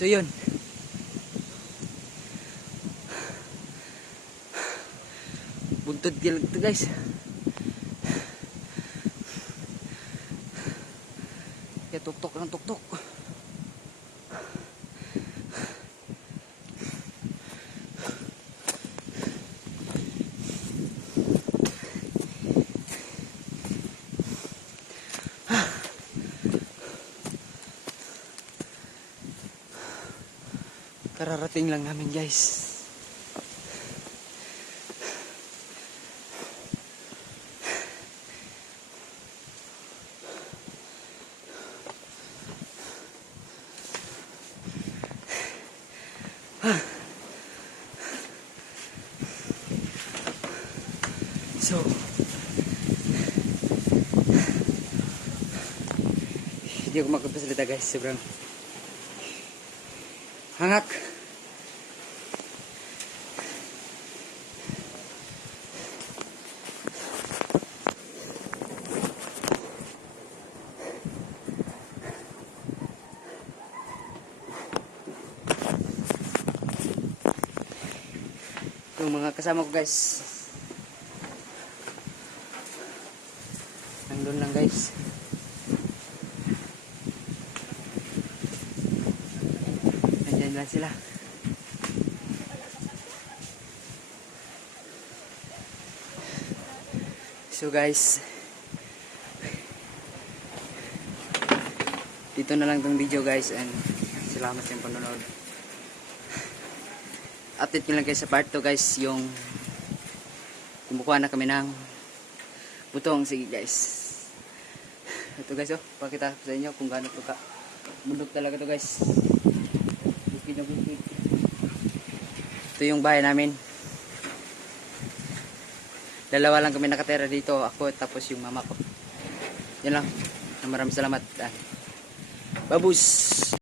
So yun. Buntod gilag to guys. Kaya tuktok ng tuktok. Kararating lang namin guys. So hindi ako makapagsalita guys, sobrang hangak. Yung mga kasama ko guys, nandun lang guys. Nandyan lang sila. So guys, dito na lang tong video guys, and salamat sa panonood. Update ko lang guys sa part 2 guys, yung kumukuha na kami ng butong. Sige guys, ito guys, oh, pakita ko sa inyo kung gaano to ka bundok talaga to guys. Bukid na bukid. Ito yung bahay namin. Dalawa lang kami nakatira dito, ako tapos yung mama ko. Yan lang. Maraming salamat. Babus.